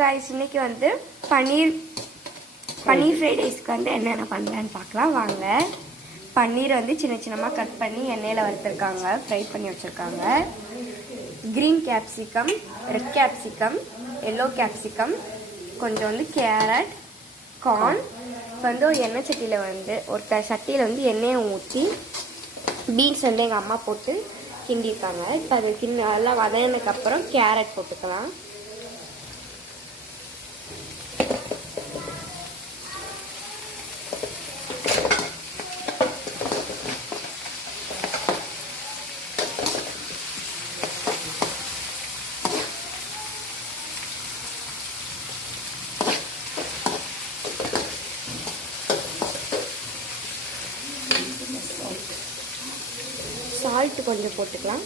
Guys, இன்னைக்கு வந்து பன்னீர் fried ரைஸ்க்கு வந்து என்னென்ன பண்ணுறேன்னு பார்க்கலாம் வாங்க. பன்னீர் வந்து சின்ன சின்னமாக கட் பண்ணி எண்ணெயில் வறுத்துருக்காங்க, ஃப்ரை பண்ணி வச்சுருக்காங்க. Green capsicum, red capsicum, yellow capsicum, கொஞ்சம் வந்து கேரட், கார்ன். இப்போ வந்து ஒரு எண்ணெய் சட்டியில் வந்து சட்டியில் வந்து எண்ணெயை ஊற்றி பீன்ஸ் வந்து எங்கள் அம்மா போட்டு கிண்டியிருக்காங்க. இப்போ அது நல்லா வதங்கினதுக்கப்புறம் கேரட் போட்டுக்கலாம். சால்ட் கொஞ்சம் போட்டுக்கலாம்.